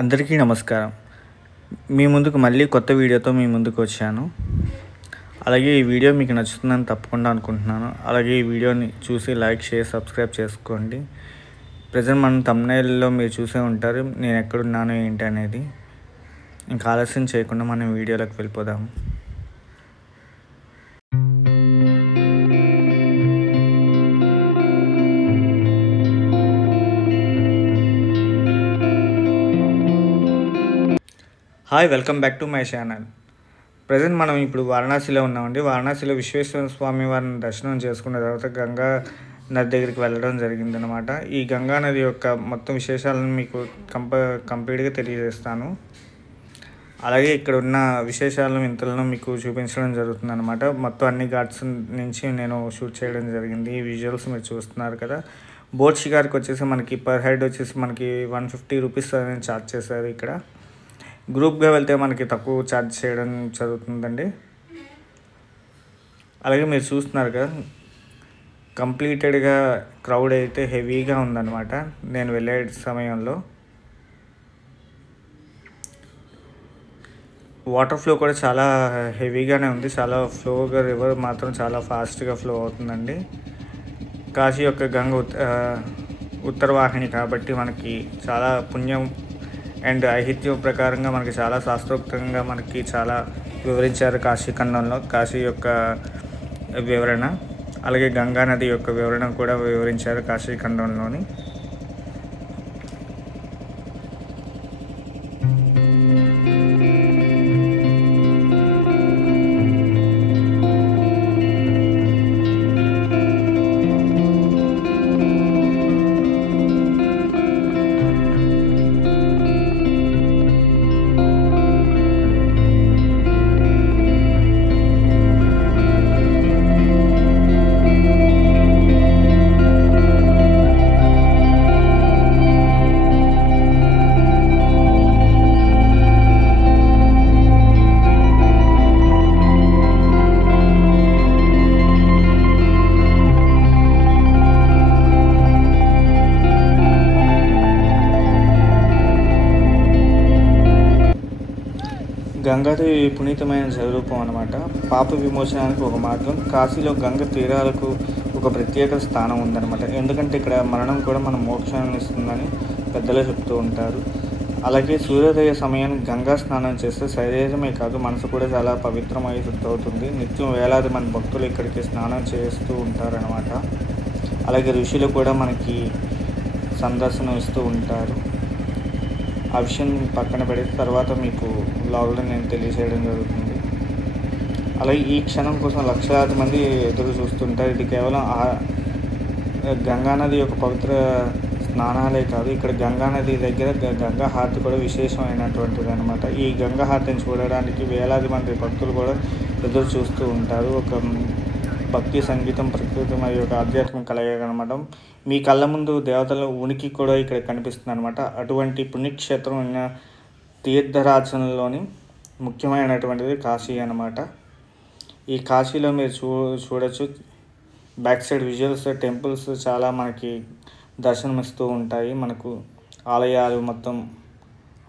అందరికీ నమస్కారం. మీ ముందుకు మళ్ళీ కొత్త వీడియోతో మీ ముందుకు వచ్చాను. అలాగే ఈ వీడియో మీకు నచ్చుతుందని తప్పకుండా అనుకుంటున్నాను. అలాగే ఈ వీడియోని చూసి లైక్, షేర్, సబ్స్క్రైబ్ చేసుకోండి. ప్రజెంట్ మన థంబ్నెయిల్లో మీరు చూసే ఉంటారు నేను ఎక్కడున్నాను ఏంటి అనేది. ఇంకా ఆలస్యం చేయకుండా మనం వీడియోలోకి వెళ్ళిపోదాము. Hi, welcome back to my channel. Present మనం ఇప్పుడు వారణాసిలో ఉన్నామండి. వారణాసిలో విశ్వేశ్వర స్వామి వారిని దర్శనం చేసుకున్న తర్వాత గంగా నది దగ్గరికి వెళ్ళడం జరిగిందనమాట. ఈ గంగా నది యొక్క మొత్తం విశేషాలను మీకు కంప్లీట్గా తెలియజేస్తాను. అలాగే ఇక్కడ ఉన్న విశేషాలను వింతలను మీకు చూపించడం జరుగుతుందన్నమాట. మొత్తం అన్ని ఘాట్స్ నుంచి నేను షూట్ చేయడం జరిగింది. ఈ విజువల్స్ మీరు చూస్తున్నారు కదా. బోట్ షికార్కి వచ్చేసి మనకి పర్ హెడ్ వచ్చేసి మనకి 150 రూపీస్ అనేది ఛార్జ్ చేశారు. ఇక్కడ గ్రూప్గా వెళ్తే మనకి తక్కువ ఛార్జ్ చేయడం జరుగుతుందండి. అలాగే మీరు చూస్తున్నారు కదా, కంప్లీటెడ్గా క్రౌడ్ అయితే హెవీగా ఉందన్నమాట నేను వెళ్ళే సమయంలో. వాటర్ ఫ్లో కూడా చాలా హెవీగానే ఉంది. చాలా ఫ్లోగా, రివర్ మాత్రం చాలా ఫాస్ట్గా ఫ్లో అవుతుందండి. కాశీ యొక్క గంగ ఉత్తరవాహిని కాబట్టి మనకి చాలా పుణ్యం అండ్ ఐహిత్యం ప్రకారంగా మనకి చాలా శాస్త్రోక్తంగా మనకి చాలా వివరించారు కాశీ ఖండంలో. కాశీ యొక్క వివరణ, అలాగే గంగా నది యొక్క వివరణ కూడా వివరించారు కాశీ ఖండంలోని. గంగాది పునీతమైన జలరూపం అన్నమాట. పాప విమోచనానికి ఒక మార్గం. కాశీలో గంగ తీరాలకు ఒక ప్రత్యేక స్థానం ఉందన్నమాట. ఎందుకంటే ఇక్కడ మరణం కూడా మన మోక్షాన్ని ఇస్తుందని పెద్దలు చెప్తూ ఉంటారు. అలాగే సూర్యోదయ సమయానికి గంగా స్నానం చేస్తే శరీరమే కాదు మనసు కూడా చాలా పవిత్రమై శుద్ధవుతుంది. నిత్యం వేలాది మంది భక్తులు ఇక్కడికి స్నానం చేస్తూ ఉంటారనమాట. అలాగే ఋషులు కూడా మనకి సందర్శనం ఇస్తూ ఉంటారు. ఆ విషయం పక్కన పెడితే తర్వాత మీకు బ్లాగ్లో నేను తెలియజేయడం జరుగుతుంది. అలాగే ఈ క్షణం కోసం లక్షలాది మంది ఎదురు చూస్తుంటారు. ఇది కేవలం గంగానది యొక్క పవిత్ర స్నానాలే కాదు, ఇక్కడ గంగానది దగ్గర గంగా హారతి కూడా విశేషమైనటువంటిది అనమాట. ఈ గంగా హారతిని చూడడానికి వేలాది మంది భక్తులు కూడా ఎదురు చూస్తూ ఉంటారు. ఒక భక్తి, సంగీతం, ప్రకృతి మరియు ఒక ఆధ్యాత్మిక కలయిక అనమాట. మీ కళ్ళ ముందు దేవతల ఉనికి కూడా ఇక్కడ కనిపిస్తుంది అనమాట. అటువంటి పుణ్యక్షేత్రం ఉన్న తీర్థరాజంలోని ముఖ్యమైనటువంటిది కాశీ అనమాట. ఈ కాశీలో మీరు చూడొచ్చు బ్యాక్ సైడ్ విజువల్స్, టెంపుల్స్ చాలా మనకి దర్శనమిస్తూ ఉంటాయి. మనకు మొత్తం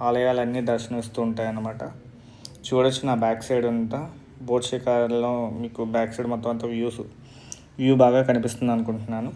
ఆలయాలన్నీ దర్శనమిస్తూ ఉంటాయి అన్నమాట. చూడొచ్చు నా బ్యాక్ సైడ్ అంతా బోట్ షికార్లో మీకు బ్యాక్ సైడ్ మొత్తం అంతా వ్యూ బాగా కనిపిస్తుంది అనుకుంటున్నాను.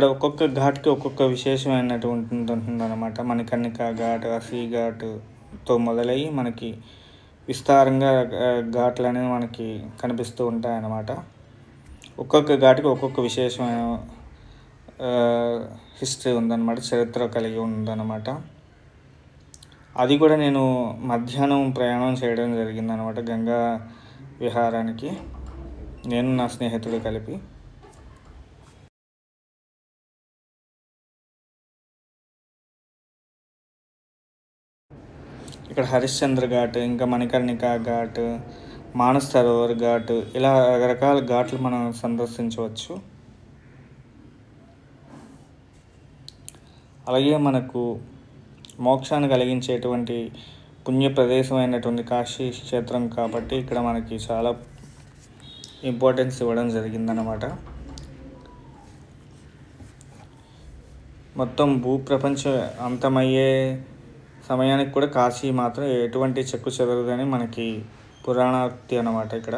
ఇక్కడ ఒక్కొక్క ఘాట్కి ఒక్కొక్క విశేషమైనటువంటి ఉంటుందన్నమాట. మణికర్ణిక ఘాట్, హసి ఘాట్తో మొదలయ్యి మనకి విస్తారంగా ఘాట్లు అనేవి మనకి కనిపిస్తూ ఉంటాయన్నమాట. ఒక్కొక్క ఘాట్కి ఒక్కొక్క విశేషమైన హిస్టరీ ఉందన్నమాట, చరిత్ర కలిగి ఉందన్నమాట. అది కూడా నేను మధ్యాహ్నం ప్రయాణం చేయడం జరిగిందనమాట గంగా విహారానికి, నేను నా స్నేహితుడు కలిపి. ఇక్కడ హరిశ్చంద్ర ఘాట్, ఇంకా మణికర్ణిక ఘాట్, మానస్ సరోవర్ ఘాట్, ఇలా రకరకాల ఘాట్లు మనం సందర్శించవచ్చు. అలాగే మనకు మోక్షాన్ని కలిగించేటువంటి పుణ్య ప్రదేశమైనటువంటి కాశీ క్షేత్రం కాబట్టి ఇక్కడ మనకి చాలా ఇంపార్టెన్స్ ఇవ్వడం జరిగిందనమాట. మొత్తం భూప్రపంచం అంతమయ్యే సమయానికి కూడా కాశీ మాత్రం ఎటువంటి చెక్కు చెదరదని మనకి పురాణోక్తి అన్నమాట. ఇక్కడ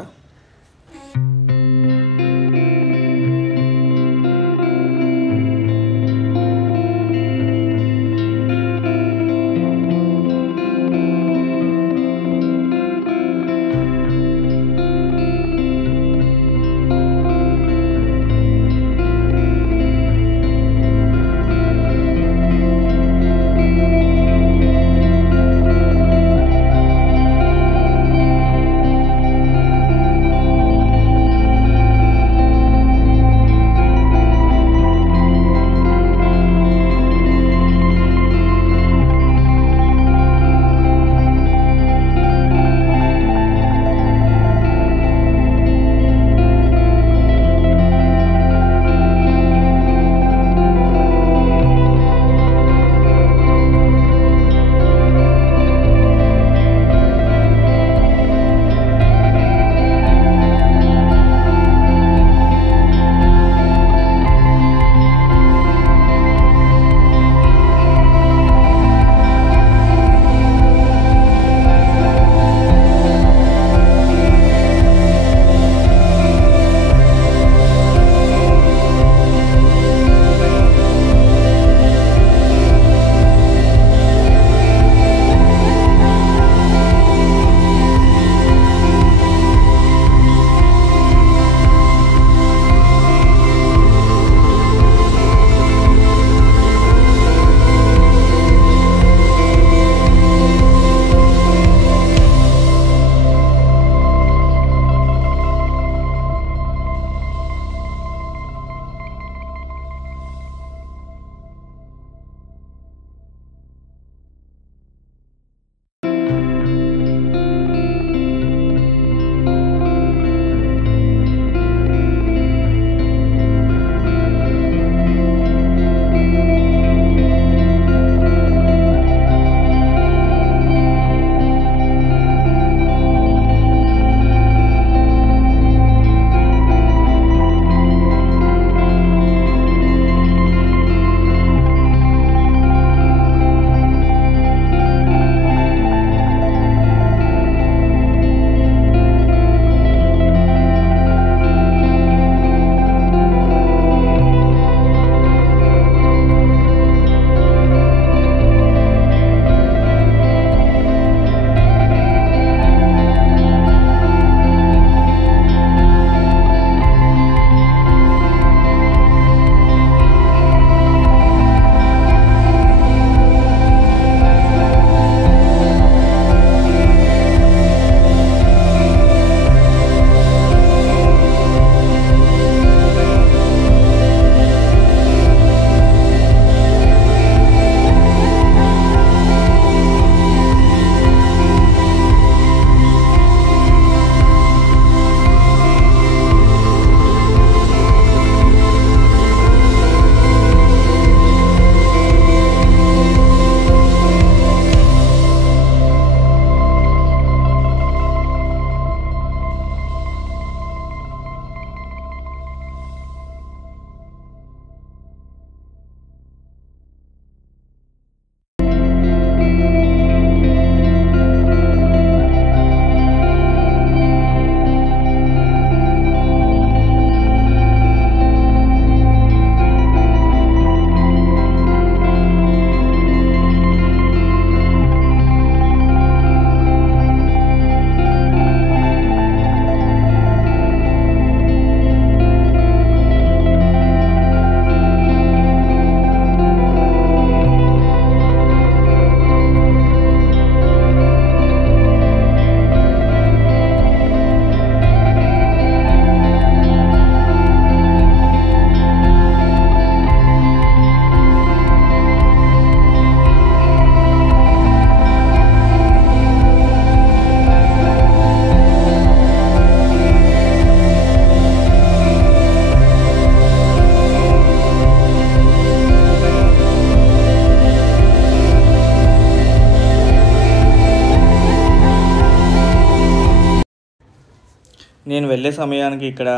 నేను వెళ్ళే సమయానికి ఇక్కడ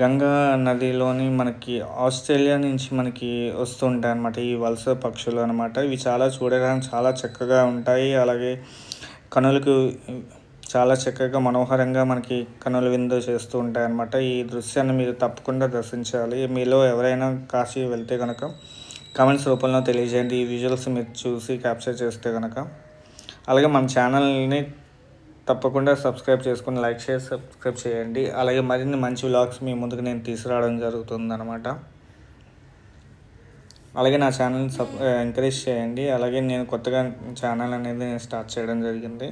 గంగా నదిలోని మనకి ఆస్ట్రేలియా నుంచి మనకి వస్తుంటాయి అన్నమాట ఈ వలస పక్షులు అనమాట. ఇవి చాలా చూడడానికి చాలా చక్కగా ఉంటాయి. అలాగే కనులకు చాలా చక్కగా మనోహరంగా మనకి కనుల విందు చేస్తూ ఉంటాయి అన్నమాట. ఈ దృశ్యాన్ని మీరు తప్పకుండా దర్శించాలి. మీలో ఎవరైనా కాశీ వెళ్తే కనుక కామెంట్స్ రూపంలో తెలియజేయండి. ఈ విజువల్స్ మీరు చూసి క్యాప్చర్ చేస్తే కనుక. అలాగే మన ఛానల్ని తప్పకుండా సబ్స్క్రైబ్ చేసుకుని లైక్ చేసి సబ్స్క్రైబ్ చేయండి. అలాగే మరిన్ని మంచి వ్లాగ్స్ మీ ముందుకు నేను తీసుకురావడం జరుగుతుందన్నమాట. అలాగే నా ఛానల్ని ఎంకరేజ్ చేయండి. అలాగే నేను కొత్తగా ఛానల్ అనేది నేను స్టార్ట్ చేయడం జరిగింది.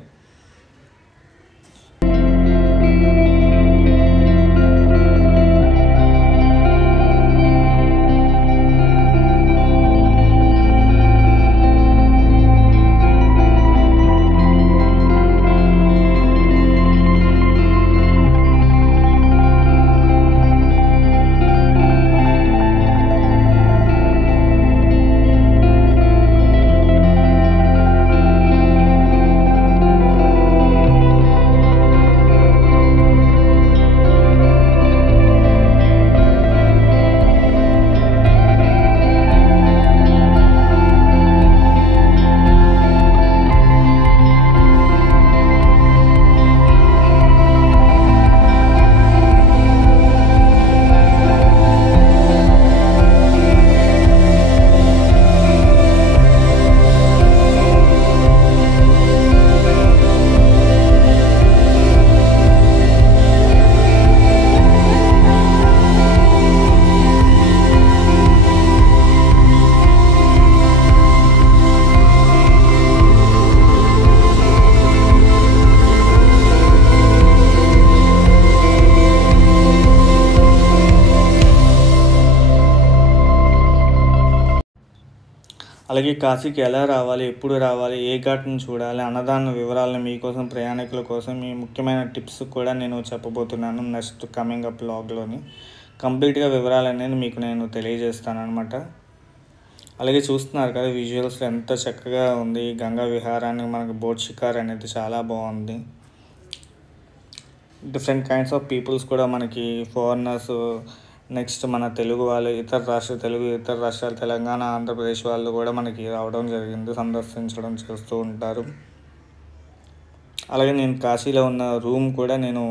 అలాగే కాశీకి ఎలా రావాలి, ఎప్పుడు రావాలి, ఏ ఘాట్ని చూడాలి, అన్నదాన వివరాలను మీకోసం ప్రయాణికుల కోసం మీ ముఖ్యమైన టిప్స్ కూడా నేను చెప్పబోతున్నాను నెక్స్ట్ కమింగ్ అప్ వ్లాగ్లోని. కంప్లీట్గా వివరాలు అనేది మీకు నేను తెలియజేస్తాను అనమాట. అలాగే చూస్తున్నారు కదా విజువల్స్ ఎంత చక్కగా ఉంది. గంగా విహారానికి మనకు బోట్ షికార్ అనేది చాలా బాగుంది. డిఫరెంట్ కైండ్స్ ఆఫ్ పీపుల్స్ కూడా మనకి ఫారినర్స్, నెక్స్ట్ మన తెలుగు వాళ్ళు, ఇతర రాష్ట్రాలు తెలంగాణ, ఆంధ్రప్రదేశ్ వాళ్ళు కూడా మనకి రావడం జరిగింది, సందర్శించడం చేస్తూ ఉంటారు. అలాగే నేను కాశీలో ఉన్న రూమ్ కూడా నేను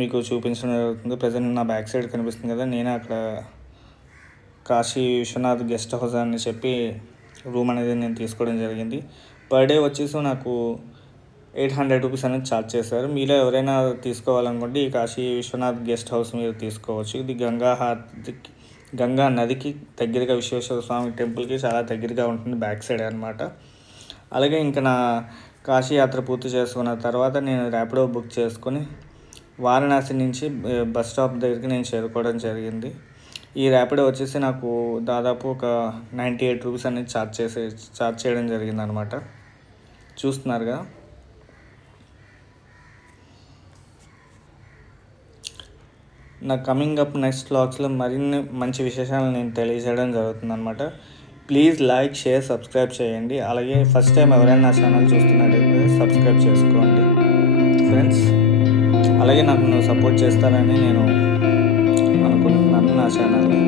మీకు చూపించడం జరుగుతుంది. ప్రజెంట్ నా బ్యాక్ సైడ్ కనిపిస్తుంది కదా, నేను అక్కడ కాశీ విశ్వనాథ్ గెస్ట్ హౌస్ అని చెప్పి రూమ్ అనేది నేను తీసుకోవడం జరిగింది. పర్ డే వచ్చేసి నాకు 800 రూపీస్ అనేది ఛార్జ్ చేశారు. మీలో ఎవరైనా తీసుకోవాలనుకుంటే ఈ కాశీ విశ్వనాథ్ గెస్ట్ హౌస్ మీరు తీసుకోవచ్చు. ఇది గంగా నదికి దగ్గరగా, విశ్వేశ్వర స్వామి టెంపుల్కి చాలా దగ్గరగా ఉంటుంది, బ్యాక్ సైడ్ అనమాట. అలాగే ఇంకా నా కాశీ యాత్ర పూర్తి చేసుకున్న తర్వాత నేను ర్యాపిడో బుక్ చేసుకొని వారణాసి నుంచి బస్ స్టాప్ దగ్గరికి నేను చేరుకోవడం జరిగింది. ఈ ర్యాపిడో వచ్చేసి నాకు దాదాపు ఒక 98 రూపీస్ అనేది ఛార్జ్ చేయడం జరిగింది అనమాట. చూస్తున్నారు కదా. నా కమింగ్ అప్ నెక్స్ట్ వ్లాగ్స్లో మరిన్ని మంచి విశేషాలు నేను తెలియజేయడం జరుగుతుంది అనమాట. ప్లీజ్ లైక్, షేర్, సబ్స్క్రైబ్ చేయండి. అలాగే ఫస్ట్ టైం ఎవరైనా నా ఛానల్ చూస్తున్నట్టయితే సబ్స్క్రైబ్ చేసుకోండి ఫ్రెండ్స్. అలాగే నాకు సపోర్ట్ చేస్తారని నేను అనుకుంటున్నాను నా ఛానల్ని.